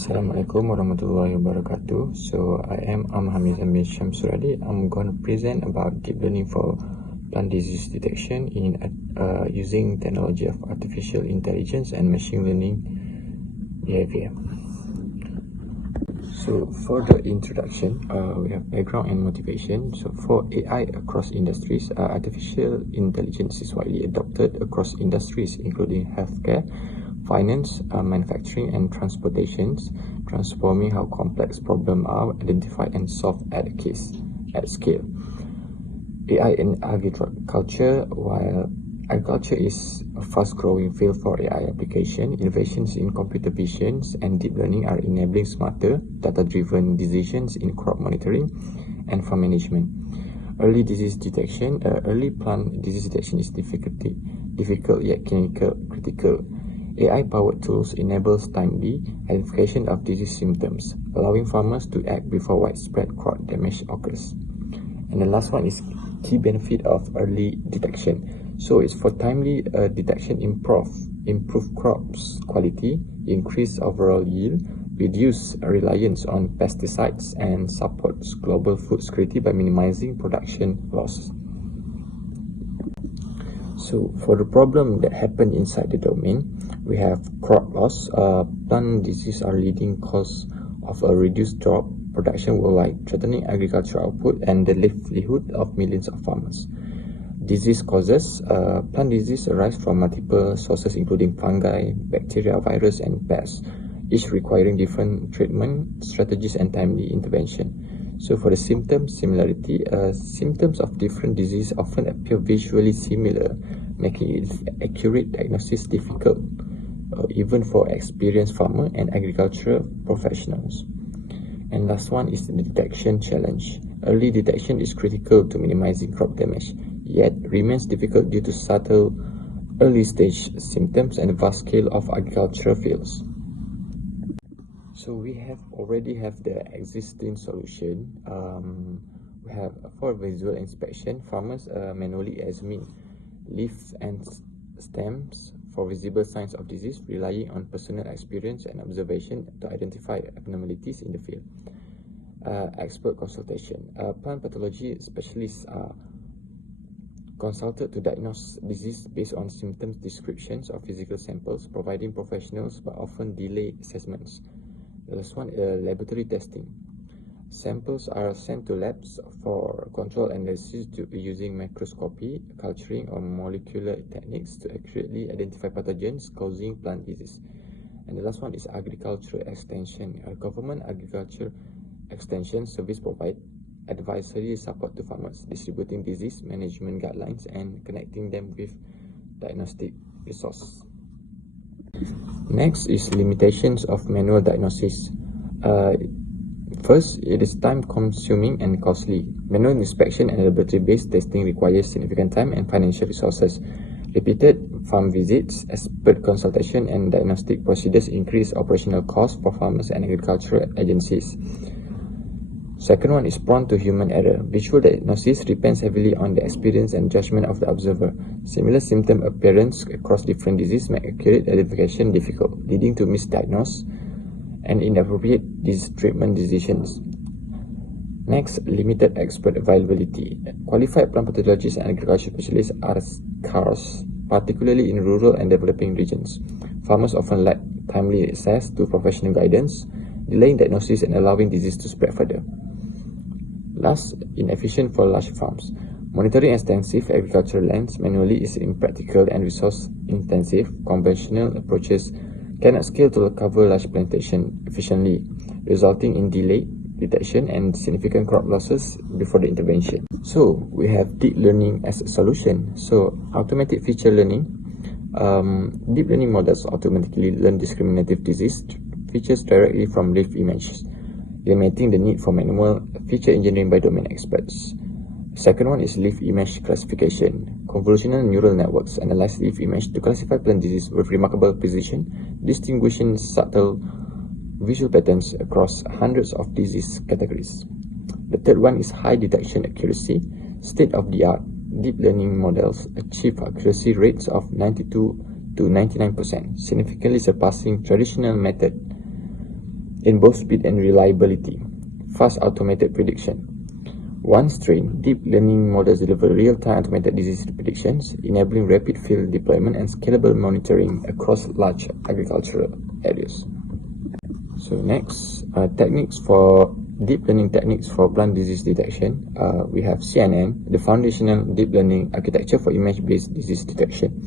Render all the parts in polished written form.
Assalamualaikum warahmatullahi wabarakatuh. So I am Hamizan bin Shamsuradi. I'm going to present about deep learning for plant disease detection in using technology of artificial intelligence and machine learning behavior. So for the introduction, we have background and motivation. So for AI across industries, artificial intelligence is widely adopted across industries including healthcare, finance, manufacturing, and transportations, transforming how complex problems are identified and solved at scale. AI in agriculture, while agriculture is a fast-growing field for AI application, innovations in computer vision and deep learning are enabling smarter, data-driven decisions in crop monitoring and farm management. Early plant disease detection is difficult yet critical. AI-powered tools enables timely identification of disease symptoms, allowing farmers to act before widespread crop damage occurs. And the last one is key benefit of early detection. So it's for timely detection, improve crops quality, increase overall yield, reduce reliance on pesticides, and supports global food security by minimizing production losses. So for the problem that happened inside the domain, we have crop loss. Plant disease are leading cause of a reduced crop production worldwide, threatening agricultural output and the livelihood of millions of farmers. Disease causes. Plant disease arise from multiple sources including fungi, bacteria, virus, and pests, each requiring different treatment strategies and timely intervention. So for the similarity, symptoms of different diseases often appear visually similar, making accurate diagnosis difficult, even for experienced farmer and agricultural professionals. And last one is the detection challenge. Early detection is critical to minimizing crop damage, yet remains difficult due to subtle early-stage symptoms and vast scale of agricultural fields. So we already have the existing solution. We have for visual inspection, farmers manually examine leaves and stems for visible signs of disease, relying on personal experience and observation to identify abnormalities in the field. Expert consultation. Plant pathology specialists are consulted to diagnose disease based on symptoms descriptions of physical samples, providing professionals but often delay assessments. The last one, laboratory testing. Samples are sent to labs for control analysis using microscopy, culturing, or molecular techniques to accurately identify pathogens causing plant disease. And the last one is agricultural extension. Government agriculture extension service provide advisory support to farmers, distributing disease management guidelines and connecting them with diagnostic resources. Next is limitations of manual diagnosis. First, it is time-consuming and costly. Manual inspection and laboratory-based testing requires significant time and financial resources. Repeated farm visits, expert consultation, and diagnostic procedures increase operational costs for farmers and agricultural agencies. Second one is prone to human error. Visual diagnosis depends heavily on the experience and judgment of the observer. Similar symptom appearance across different diseases make accurate identification difficult, leading to misdiagnosis and inappropriate treatment decisions. Next, limited expert availability. Qualified plant pathologists and agricultural specialists are scarce, particularly in rural and developing regions. Farmers often lack timely access to professional guidance, delaying diagnosis and allowing disease to spread further. Last, inefficient for large farms. Monitoring extensive agricultural lands manually is impractical and resource-intensive. Conventional approaches cannot scale to cover large plantations efficiently, resulting in delayed detection and significant crop losses before the intervention. So we have deep learning as a solution. So automatic feature learning. Deep learning models automatically learn discriminative disease features directly from leaf images, eliminating the need for manual feature engineering by domain experts. Second one is leaf image classification. Convolutional neural networks analyze leaf image to classify plant disease with remarkable precision, distinguishing subtle visual patterns across hundreds of disease categories. The third one is high detection accuracy. State-of-the-art deep learning models achieve accuracy rates of 92 to 99%, significantly surpassing traditional methods. in both speed and reliability. Fast automated prediction. Once trained, deep learning models deliver real-time automated disease predictions, enabling rapid field deployment and scalable monitoring across large agricultural areas. So next, techniques for deep learning techniques for plant disease detection. We have CNN, the foundational deep learning architecture for image-based disease detection.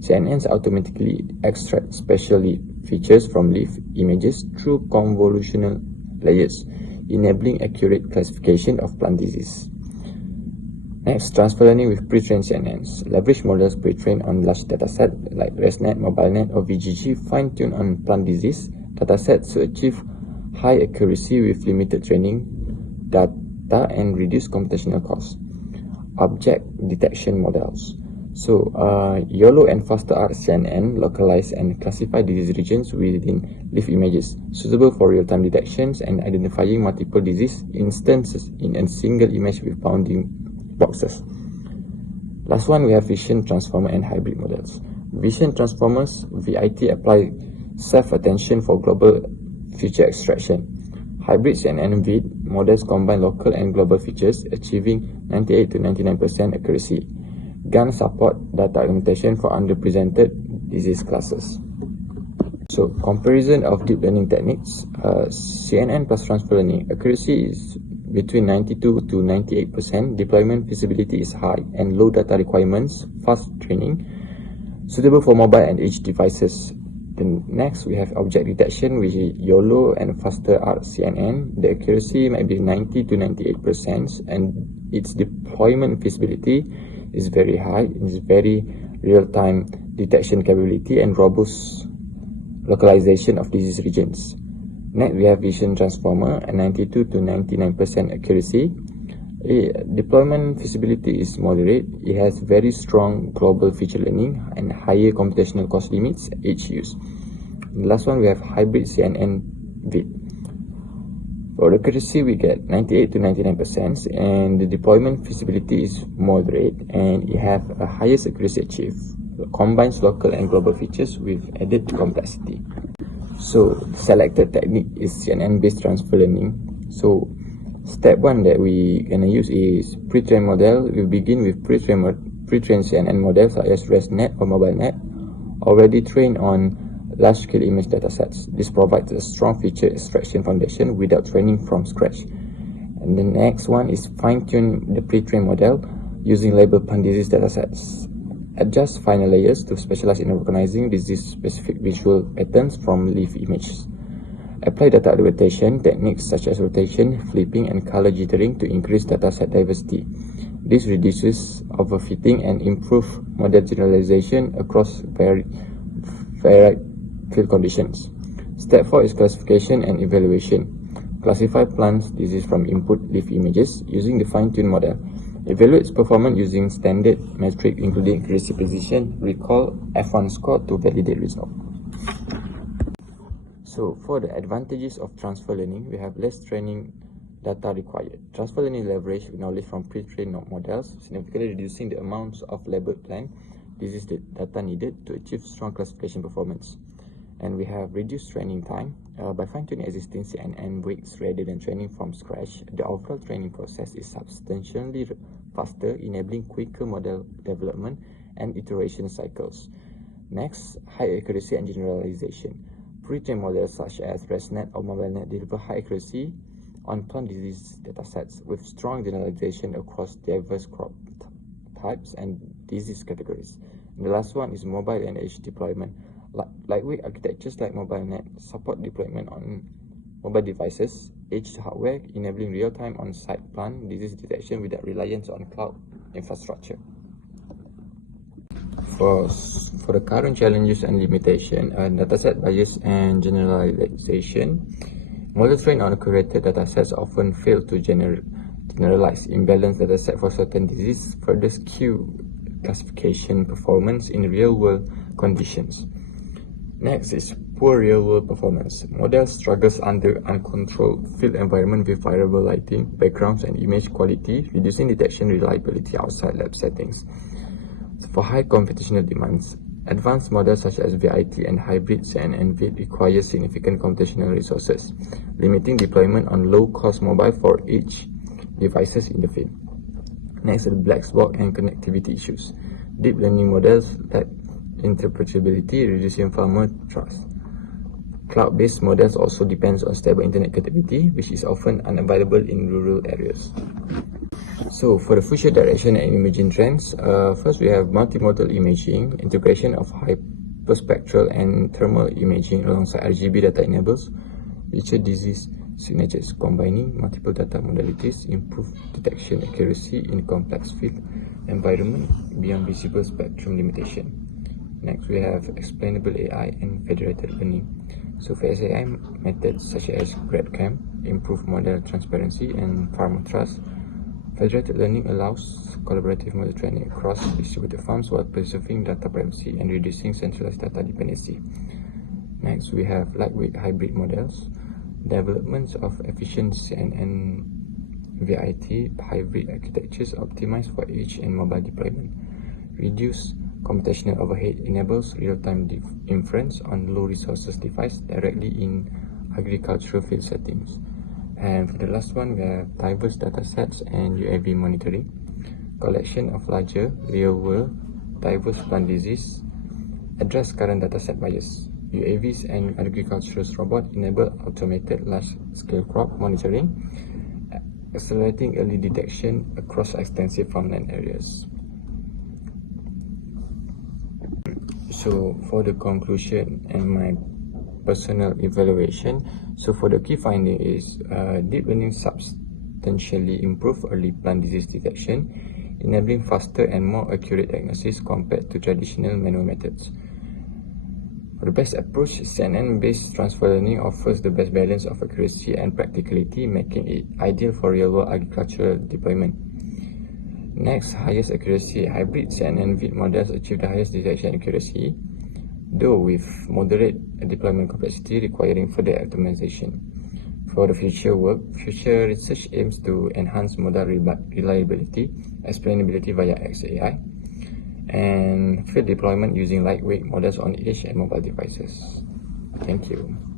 CNNs automatically extract specially features from leaf images through convolutional layers, enabling accurate classification of plant disease. Next, transfer learning with pre-trained CNNs. Leverage models pre-trained on large datasets like ResNet, MobileNet, or VGG, fine-tuned on plant disease datasets to achieve high accuracy with limited training data and reduce computational costs. Object detection models. So, YOLO and FasterR CNN localize and classify disease regions within leaf images, suitable for real-time detections and identifying multiple disease instances in a single image with bounding boxes. Last one, we have Vision Transformer and Hybrid models. Vision Transformers, VIT, apply self-attention for global feature extraction. Hybrid CNN VIT models combine local and global features, achieving 98 to 99% accuracy. GAN support data augmentation for underrepresented disease classes. So, comparison of deep learning techniques. CNN plus transfer learning accuracy is between 92 to 98%. Deployment feasibility is high and low data requirements, fast training, suitable for mobile and edge devices. Then next, we have object detection with YOLO and FasterR CNN. The accuracy might be 90 to 98%, and its deployment feasibility is very high. It is very real-time detection capability and robust localization of disease regions. Next, we have Vision Transformer at 92 to 99% accuracy. Deployment feasibility is moderate. It has very strong global feature learning and higher computational cost limits at each use. And the last one, we have Hybrid CNN VIT. For accuracy, we get 98 to 99%, and the deployment feasibility is moderate, and it has a highest accuracy achieved. It combines local and global features with added complexity. So, the selected technique is CNN-based transfer learning. So, step one that we gonna use is pre-trained model. We begin with pre-trained CNN models such as ResNet or MobileNet, already trained on large-scale image datasets. This provides a strong feature extraction foundation without training from scratch. And the next one is fine-tune the pre-trained model using labeled plant disease datasets. Adjust final layers to specialize in recognizing disease-specific visual patterns from leaf images. Apply data adaptation techniques such as rotation, flipping, and color jittering to increase dataset diversity. This reduces overfitting and improves model generalization across varied field conditions. Step 4 is classification and evaluation. Classify plant disease from input leaf images using the fine-tuned model. Evaluate performance using standard metrics including accuracy, precision, recall, F1 score to validate result. So, for the advantages of transfer learning, we have less training data required. Transfer learning leverage knowledge from pre-trained models, significantly reducing the amounts of labeled plant disease data needed to achieve strong classification performance. And we have reduced training time. By fine-tuning existing CNN weights rather than training from scratch, the overall training process is substantially faster, enabling quicker model development and iteration cycles. Next, high accuracy and generalization. Pre-trained models such as ResNet or MobileNet deliver high accuracy on plant disease datasets with strong generalization across diverse crop types and disease categories. And the last one is mobile and edge deployment. Lightweight architectures like MobileNet support deployment on mobile devices, edge hardware, enabling real-time on-site plant disease detection without reliance on cloud infrastructure. For the current challenges and limitation, dataset bias and generalization. Models trained on curated datasets often fail to generalize imbalanced dataset for certain diseases, further skew classification performance in real-world conditions. Next is poor real-world performance. Models struggles under uncontrolled field environment with variable lighting, backgrounds, and image quality, reducing detection reliability outside lab settings. For high computational demands, Advanced models such as VIT and hybrid CNN VIT require significant computational resources, limiting deployment on low-cost mobile for each devices in the field. Next, the black box and connectivity issues. Deep learning models lack interpretability, reducing farmer trust. Cloud-based models also depends on stable internet connectivity, which is often unavailable in rural areas. So for the future direction and emerging trends, first we have multimodal imaging. Integration of hyperspectral and thermal imaging alongside RGB data enables richer disease signatures. Combining multiple data modalities improve detection accuracy in complex field environment beyond visible spectrum limitation. Next, we have explainable AI and federated learning. So for AI methods such as GradCam improve model transparency and farmer trust. Federated learning allows collaborative model training across distributed farms while preserving data privacy and reducing centralized data dependency. Next, we have lightweight hybrid models. Developments of efficient CNN VIT hybrid architectures optimized for edge and mobile deployment. Reduce computational overhead enables real-time inference on low resources device directly in agricultural field settings. And for the last one, we have diverse datasets and UAV monitoring. Collection of larger, real-world, diverse plant disease address current dataset bias. UAVs and agricultural robots enable automated large-scale crop monitoring, accelerating early detection across extensive farmland areas. So for the conclusion and my personal evaluation, so for the key finding is deep learning substantially improve early plant disease detection, enabling faster and more accurate diagnosis compared to traditional manual methods. For the best approach, CNN-based transfer learning offers the best balance of accuracy and practicality, making it ideal for real-world agricultural deployment. Next, highest accuracy. Hybrid CNN VIT models achieve the highest detection accuracy, though with moderate deployment complexity requiring further optimization. For the future future research aims to enhance model reliability, explainability via XAI, and field deployment using lightweight models on edge and mobile devices. Thank you.